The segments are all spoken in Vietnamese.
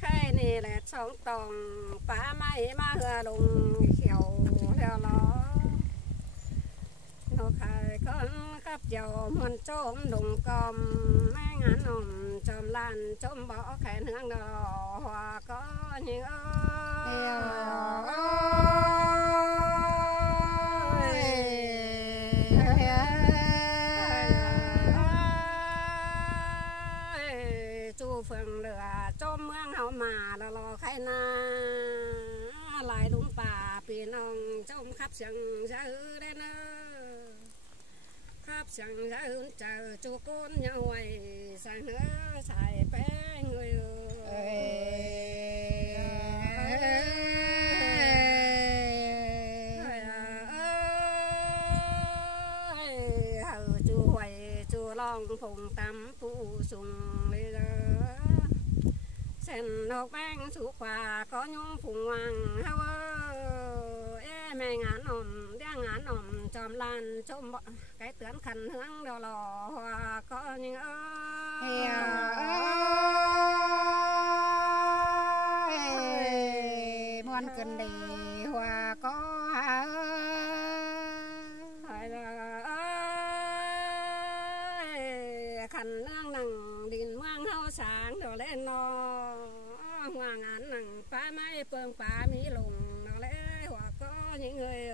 khai này là sống tòng phá máy mà hừa lùng khiều theo nó nó khai con khắp chiều muôn trôm đùng com mấy ngàn nồng chôm lan chôm bỏ khai nương đỏ hòa có những phường lửa cho mương hậu mà lo khai na lại đúng bà pì nong trong khắp sừng ra hư đây nè khắp sừng ra hư chờ chú con nhau hoài sang nữa xài bé người chú hoài chú long phùng tắm phụ sùng bây giờ sen nọc bánh su quà có nhung phùng hoàng hao mẹ ngán ổn đen ngán ổn chòm lan chôm cái tuyến khăn hướng đồ lò hòa có những muôn cần đi hòa có khăn nang nằng đình mang hao sáng đồ lên nó hoàng án nằng phá máy phương phá mỹ lùng nó lẽ hoặc có những người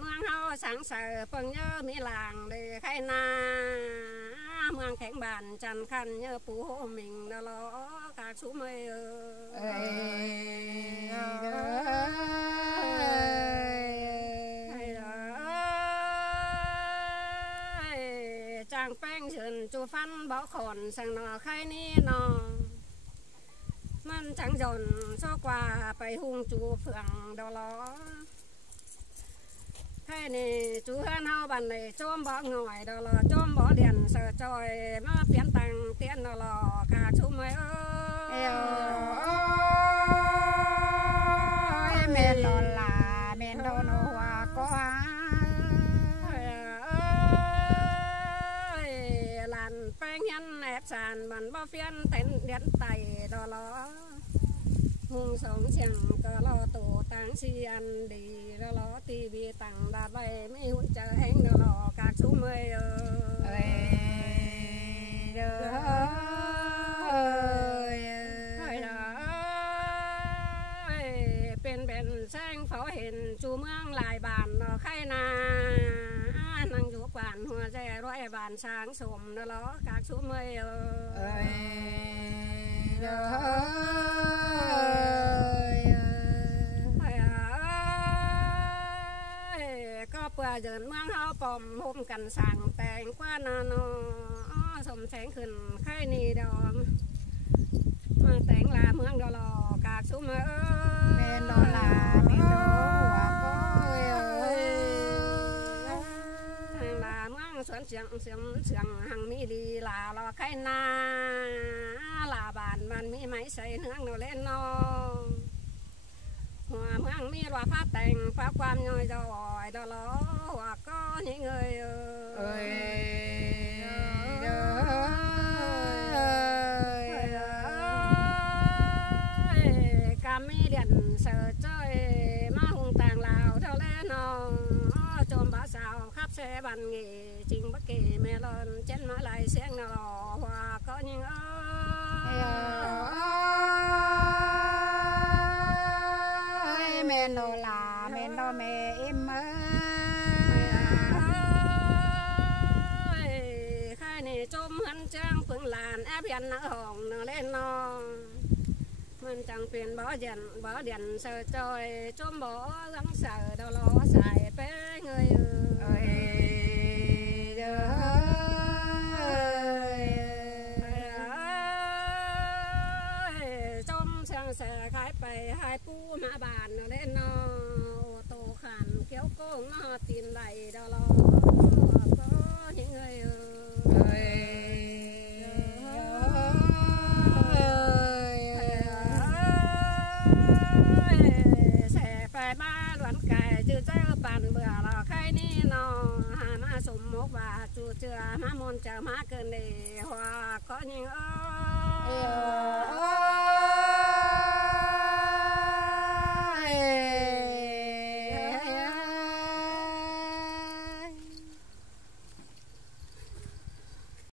mang hao sáng sờ phương nhớ mỹ làng để khai na mang cánh bàn chăn khăn nhớ phú hộ mình nó lo cả chú mây trang phanh sườn chú phân bỏ khổn sang nó khai ni nóมันchẳng dồn số quà phải hung chú phượng đó lo thế này chú hơn hao bàn này chôm bỏ ngồi đó là chôm bỏ điện sợ trời nó biến tăng tiền đó là cả chú mới ơi mẹ đó là mẹ đâu nó hòa có làn phanh nhân ép sàn bàn bao phiên tên điện tay đó là hung sống chẳng có lo tổ tang si ăn đi đó lo tivi tặng đạt vậy mấy hôn chờ anh đó lo các chú mới bên bên sang phó hiện chú mương lại bàn nó khai na năng chú quản hoa dè loại bàn sáng sớm đó lo các chú mới có bữa giờ mang hao bom hôm cần sang tèn qua nó sầm sáng khẩn khai ni đó mà tèn là mương đó lò cả số mà bên đó là bên đó là mương xuân sương hàng mi đi là lo khai na là bàn mi máy xây nướng đồ lên nó hòa mương mi loa phát tèn phát quan nhoi rồi đó lo hoặc có những người cam mi điện sợ chơi má hung tàng lào theo lên nó chôm bá sao khắp xe bàn nghề trình bất kỳ mẹ lên trên má lại xem nó hòa có những mẹ nó là mẹ nó mẹ em ơi khai này chôm hân trang phương làn ép hiện nó hồng nó lên nó mình chẳng phiền bỏ điện sợ trời chôm bỏ gắng sợ đâu lo xài bé người chôm sang xe khai bày hai pu mã bàn nó lên nó ô tô khăn kéo cô nó tin lại đâu lo có những người chưa má môn chờ má cơn đi hoa có những ơi